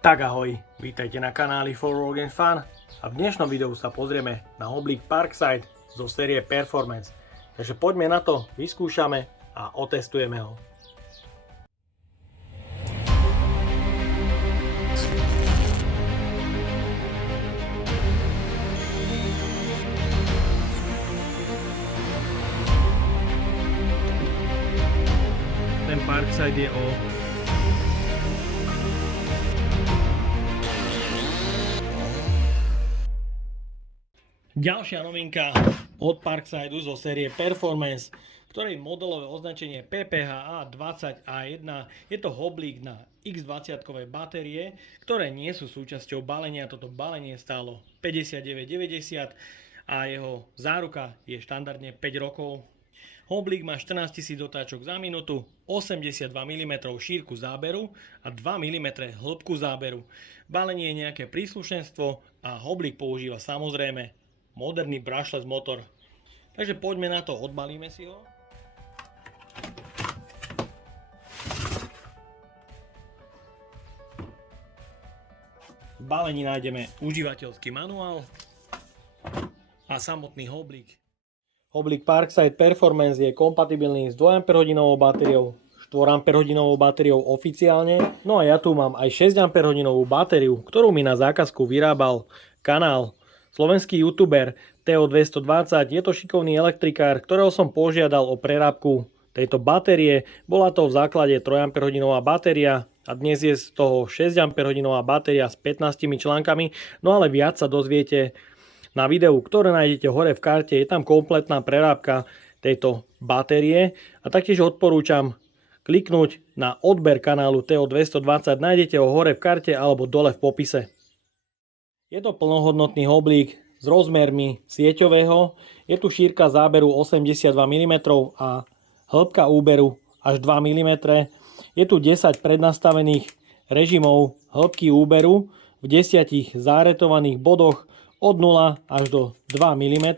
Tak ahoj, vítajte na kanáli For Work and Fun a v dnešnom videu sa pozrieme na oblík Parkside zo série Performance. Takže poďme na to, vyskúšame a otestujeme ho. Ten Parkside je o ďalšia novinka od Parkside zo série Performance, ktorej modelové označenie PPHA 20A1. Je to hoblík na X20-kové batérie, ktoré nie sú súčasťou balenia. Toto balenie stálo 59,90 a jeho záruka je štandardne 5 rokov. Hoblík má 14 000 otáčok za minútu, 82 mm šírku záberu a 2 mm hĺbku záberu. Balenie je nejaké príslušenstvo a hoblík používa samozrejme moderný brushless motor. Takže poďme na to, odbalíme si ho. V balení nájdeme užívateľský manuál a samotný hoblík. Hoblík Parkside Performance je kompatibilný s 2 Ah batériou, 4 Ah batériou oficiálne, no a ja tu mám aj 6 Ah batériu, ktorú mi na zákazku vyrábal kanál slovenský youtuber Teo220. Je to šikovný elektrikár, ktorého som požiadal o prerábku tejto batérie. Bola to v základe 3 Ah batéria a dnes je z toho 6 Ah batéria s 15 článkami, no ale viac sa dozviete na videu, ktoré nájdete hore v karte. Je tam kompletná prerábka tejto batérie a taktiež odporúčam kliknúť na odber kanálu Teo220. Nájdete ho hore v karte alebo dole v popise. Je to plnohodnotný hoblík s rozmermi sieťového. Je tu šírka záberu 82 mm a hĺbka úberu až 2 mm. Je tu 10 prednastavených režimov hĺbky úberu v 10 záretovaných bodoch od 0 až do 2 mm.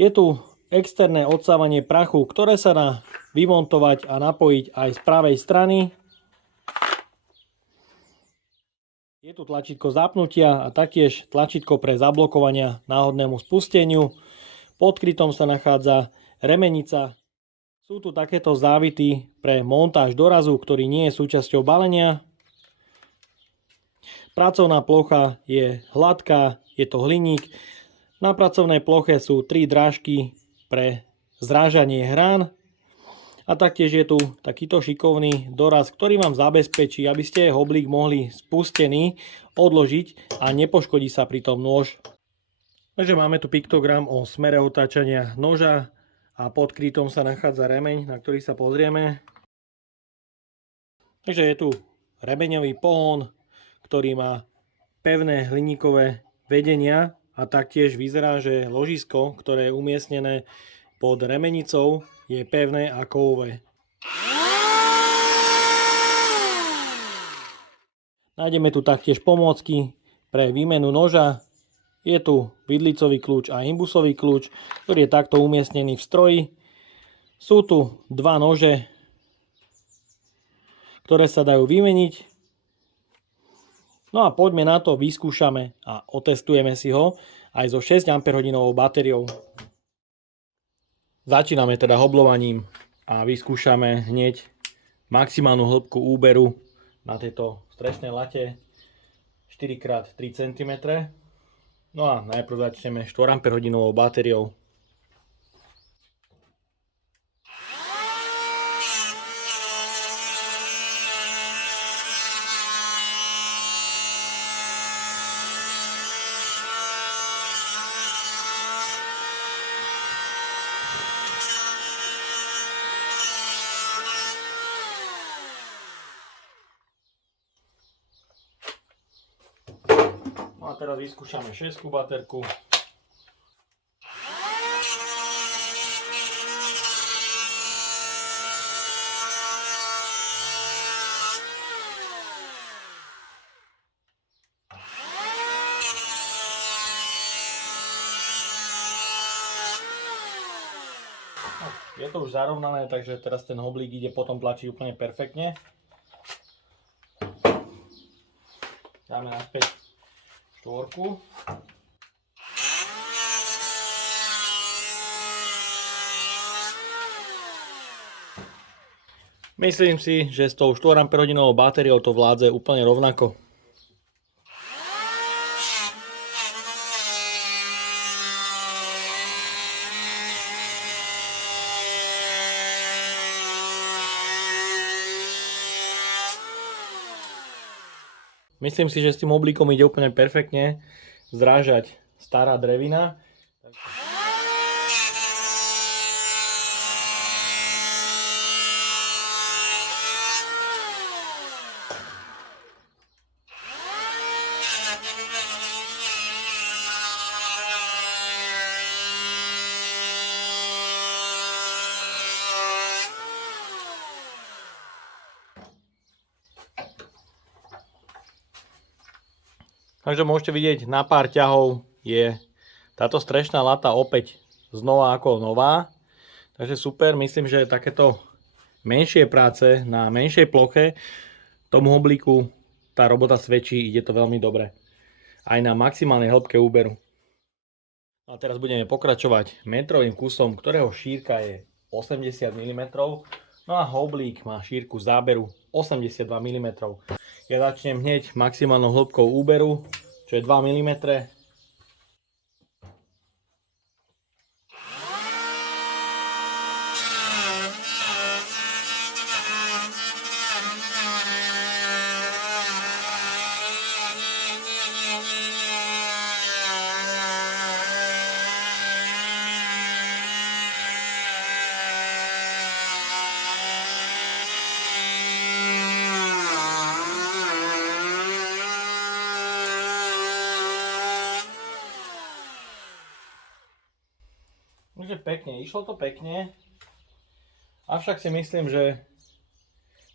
Je tu externé odsávanie prachu, ktoré sa dá vymontovať a napojiť aj z pravej strany. Je tu tlačítko zapnutia a taktiež tlačítko pre zablokovania náhodnému spusteniu. Pod krytom sa nachádza remenica. Sú tu takéto závity pre montáž dorazu, ktorý nie je súčasťou balenia. Pracovná plocha je hladká, je to hliník. Na pracovnej ploche sú 3 drážky pre zrážanie hrán. A taktiež je tu takýto šikovný doraz, ktorý vám zabezpečí, aby ste hoblík mohli spustený odložiť a nepoškodí sa pri tom nôž. Takže máme tu piktogram o smere otáčania noža a pod krytom sa nachádza remeň, na ktorý sa pozrieme. Takže je tu remeňový pohon, ktorý má pevné hliníkové vedenia a taktiež vyzerá, že ložisko, ktoré je umiestnené pod remenicou, je pevné a kovové. Nájdeme tu taktiež pomôcky pre výmenu noža. Je tu vidlicový kľúč a imbusový kľúč, ktorý je takto umiestnený v stroji. Sú tu 2 nože, ktoré sa dajú vymeniť. No a poďme na to, vyskúšame a otestujeme si ho aj so 6 Ah batériou. Začíname teda hoblovaním a vyskúšame hneď maximálnu hĺbku úberu na tejto strešnej late 4x3 cm. No a najprv začneme 4 Ah batériou. No a teraz vyskúšame 6 baterku. Je to už zarovnané, takže teraz ten hoblík ide potom tlačiť úplne perfektne. Dáme naspäť štvorku. Myslím si, že s tou 4 Ah batériou to vládze úplne rovnako. Myslím si, že s tým oblíkom ide úplne perfektne zrážať stará drevina. Takže môžete vidieť, na pár ťahov je táto strešná lata opäť znova ako nová. Takže super, myslím, že takéto menšie práce na menšej ploche tomu oblíku tá robota svedčí, ide to veľmi dobre. Aj na maximálnej hĺbke úberu. A teraz budeme pokračovať metrovým kusom, ktorého šírka je 80 mm. No a oblík má šírku záberu 82 mm. Ja začnem hneď maximálnou hĺbkou úberu, čo je 2 mm. Takže pekne, išlo to pekne, avšak si myslím, že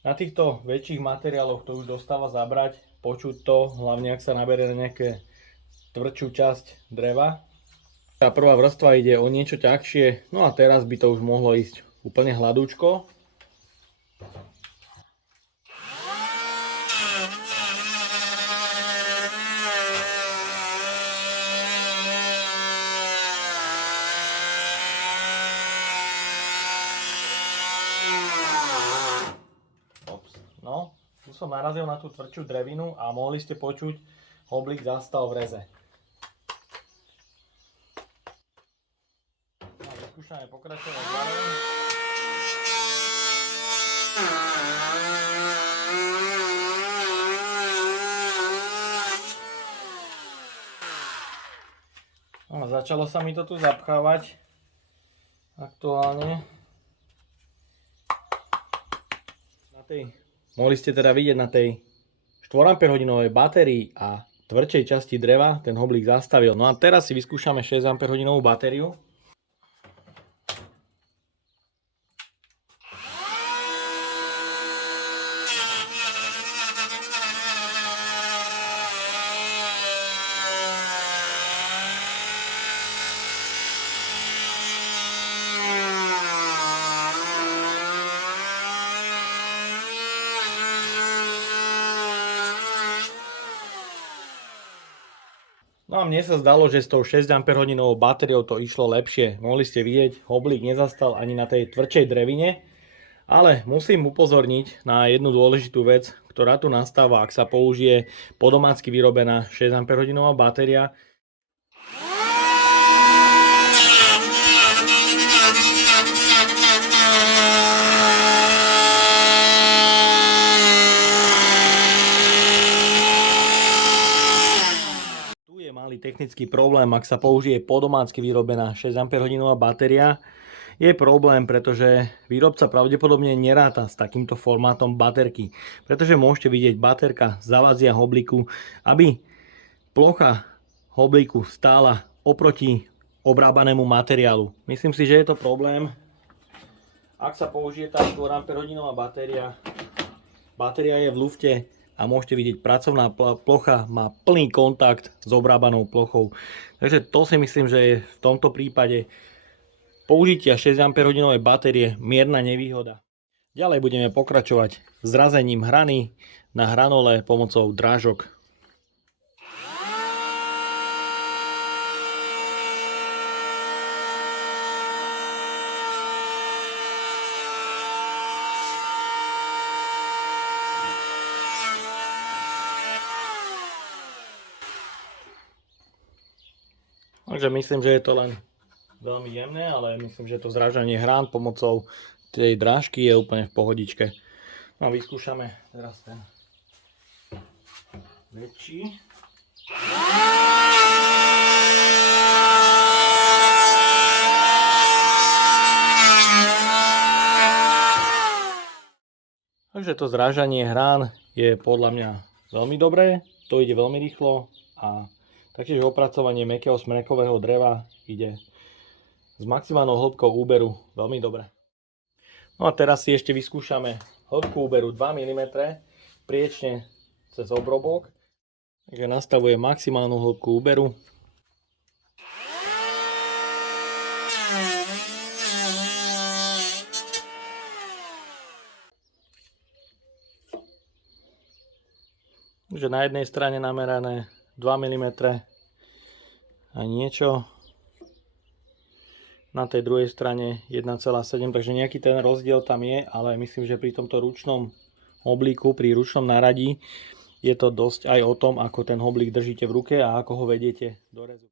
na týchto väčších materiáloch to už dostáva zabrať, počuť to, hlavne ak sa naberie na nejaké tvrdšiu časť dreva. Tá prvá vrstva ide o niečo ťažšie, no a teraz by to už mohlo ísť úplne hladúčko. No, tu som narazil na tú tvrdšiu drevinu a mohli ste počuť, oblík zastal v reze. A vyskúšame pokračovať ďalej. No, začalo sa mi to tu zapchávať aktuálne. Mohli ste teda vidieť na tej 4 Ah batérii a tvrdšej časti dreva ten oblík zastavil. No a teraz si vyskúšame 6 Ah batériu. No a mne sa zdalo, že s tou 6 Ah batériou to išlo lepšie. Mohli ste vidieť, oblík nezastal ani na tej tvrdšej drevine. Ale musím upozorniť na jednu dôležitú vec, ktorá tu nastáva, ak sa použije po domácky vyrobená 6 Ah batéria. Technický problém, ak sa použije po domácky vyrobená 6 Ah batéria, je problém, pretože výrobca pravdepodobne neráta s takýmto formátom baterky, pretože môžete vidieť, baterka zavadzia oblíku, aby plocha oblíku stála oproti obrábanému materiálu. Myslím si, že je to problém, ak sa použije tá 4 Ah batéria je v lufte a môžete vidieť, pracovná plocha má plný kontakt s obrábanou plochou. Takže to si myslím, že je v tomto prípade použitia 6 Ah batérie mierna nevýhoda. Ďalej budeme pokračovať s razením hrany na hranole pomocou drážok. Takže myslím, že je to len veľmi jemné, ale myslím, že to zrážanie hrán pomocou tej drážky je úplne v pohodičke. No a vyskúšame teraz ten väčší. Takže to zrážanie hrán je podľa mňa veľmi dobré, to ide veľmi rýchlo a taktiež opracovanie mäkkého smrekového dreva ide s maximálnou hĺbkou úberu veľmi dobre. No a teraz si ešte vyskúšame hĺbku úberu 2 mm priečne cez obrobok. Takže nastavujem maximálnu hĺbku úberu. Takže na jednej strane namerané 2 mm a niečo. Na tej druhej strane 1,7, takže nejaký ten rozdiel tam je, ale myslím, že pri tomto ručnom oblíku, pri ručnom náradí je to dosť aj o tom, ako ten oblík držíte v ruke a ako ho vediete do rezu.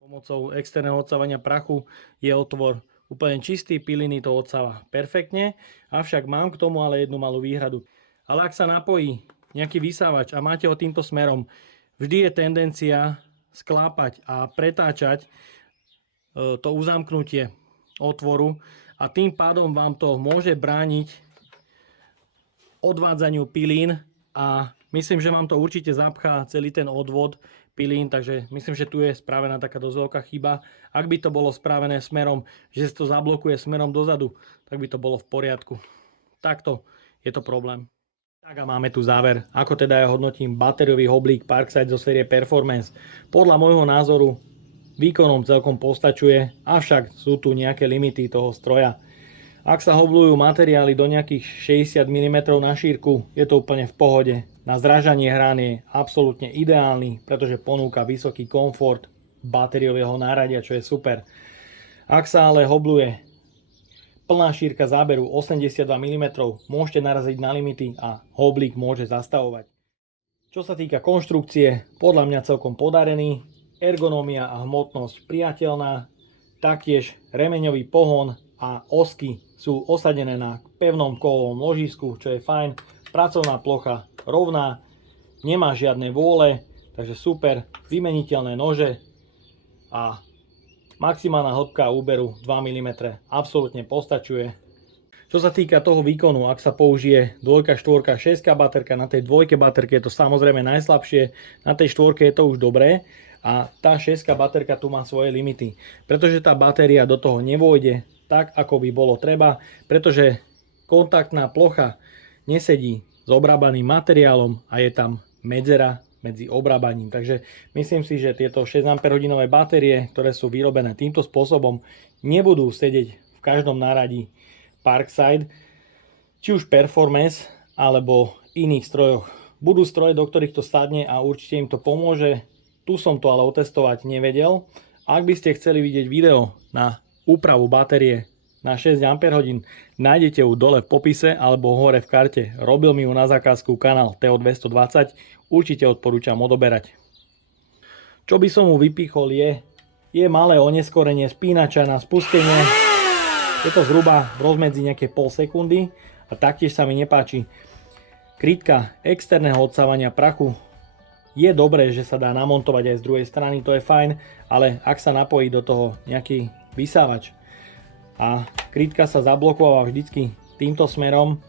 Pomocou externého odsávania prachu je otvor úplne čistý, piliny to odsáva perfektne, avšak mám k tomu ale jednu malú výhradu. Ale ak sa napojí nejaký vysávač a máte ho týmto smerom, vždy je tendencia sklápať a pretáčať to uzamknutie otvoru a tým pádom vám to môže brániť odvádzaniu pilín a myslím, že vám to určite zapchá celý ten odvod pilín, takže myslím, že tu je spravená taká dosť veľká chyba. Ak by to bolo spravené smerom, že sa to zablokuje smerom dozadu, tak by to bolo v poriadku. Takto je to problém. Tak a máme tu záver. Ako teda ja hodnotím batériový oblík Parkside zo série Performance. Podľa môjho názoru výkonom celkom postačuje, avšak sú tu nejaké limity toho stroja. Ak sa hoblujú materiály do nejakých 60 mm na šírku, je to úplne v pohode. Na zrážanie hrán je absolútne ideálny, pretože ponúka vysoký komfort batériového náradia, čo je super. Ak sa ale hobluje plná šírka záberu 82 mm, môžete naraziť na limity a hoblík môže zastavovať. Čo sa týka konštrukcie, podľa mňa celkom podarený, ergonómia a hmotnosť priateľná, taktiež remeňový pohon a osky sú osadené na pevnom kovovom ložisku, čo je fajn. Pracovná plocha rovná, nemá žiadne vôle, takže super. Vymeniteľné nože a maximálna hĺbka úberu 2 mm absolútne postačuje. Čo sa týka toho výkonu, ak sa použije 2, 4, 6 baterka, na tej 2 baterke je to samozrejme najslabšie, na tej 4 je to už dobré a tá 6 baterka tu má svoje limity, pretože tá batéria do toho nevôjde tak, ako by bolo treba, pretože kontaktná plocha nesedí s obrábaným materiálom a je tam medzera medzi obrábaním. Takže myslím si, že tieto 6 Ah batérie, ktoré sú vyrobené týmto spôsobom, nebudú sedieť v každom náradí Parkside, či už Performance alebo iných strojoch. Budú stroje, do ktorých to sadne a určite im to pomôže. Tu som to ale otestovať nevedel. Ak by ste chceli vidieť video na úpravu batérie na 6 Ah, nájdete ju dole v popise alebo hore v karte. Robil mi ju na zákazku kanál TO220, určite odporúčam odoberať. Čo by som mu vypichol je malé oneskorenie spínača na spustenie. Je to zhruba v rozmedzi nejaké pol sekundy a taktiež sa mi nepáči krytka externého odsávania prachu. Je dobré, že sa dá namontovať aj z druhej strany, to je fajn, ale ak sa napojí do toho nejaký vysávač a krytka sa zablokováva vždycky týmto smerom,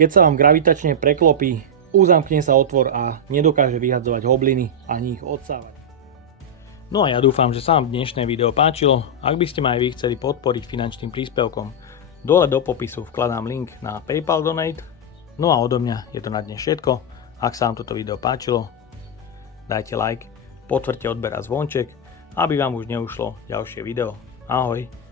keď sa vám gravitačne preklopí, uzamkne sa otvor a nedokáže vyhadzovať hobliny ani ich odsávať. No a ja dúfam, že sa vám dnešné video páčilo. Ak by ste ma aj vy chceli podporiť finančným príspevkom, dole do popisu vkladám link na PayPal Donate. No a odo mňa je to na dnes všetko. Ak sa vám toto video páčilo, dajte like, potvrďte odber a zvonček, aby vám už neušlo ďalšie video. Ahoj!